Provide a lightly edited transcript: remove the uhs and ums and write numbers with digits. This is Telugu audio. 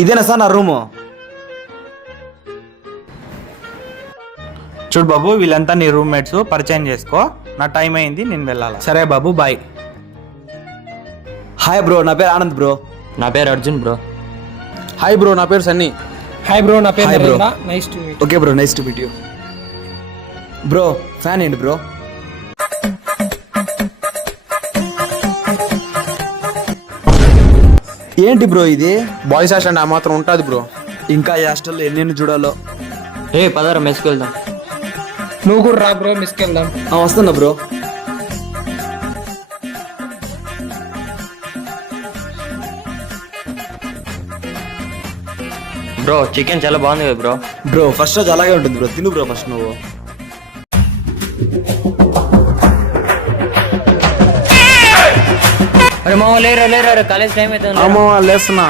ఇదేనా సార్ నా రూము? చూడు బాబు, వీళ్ళంతా నీ రూమ్మేట్స్, పరిచయం చేసుకో. నా టైం అయింది, నేను వెళ్ళాలి. సరే బాబు, బాయ్. హాయ్ బ్రో, నా పేరు ఆనంద్ బ్రో. నా పేరు అర్జున్ బ్రో. హాయ్ బ్రో, నా పేరు సన్నీ. హాయ్ బ్రో, నా పేరు Hi bro. Narendra. Nice to meet. Okay bro, nice to meet you. Bro fan ఏంటి బ్రో? ఏంటి బ్రో ఇది? బాయ్స్ హాస్టల్ ఆ మాత్రం ఉంటుంది బ్రో. ఇంకా ఈ హాస్టల్లో ఎన్నెన్ని చూడాలో. ఏ పదరా మెస్కి వెళ్దాం. నువ్వు కూడా రా బ్రో, మిస్కి వెళ్దాం. వస్తున్నా బ్రో. బ్రో చికెన్ చాలా బాగుంది కదా బ్రో. బ్రో ఫస్ట్ రోజు అలాగే ఉంటుంది బ్రో, తిను బ్రో ఫస్ట్ నువ్వు. అరే మామ లేరా లేరా, కాలేజ్ టైం అవుతుంది. అమ్మో లేస్తున్నా.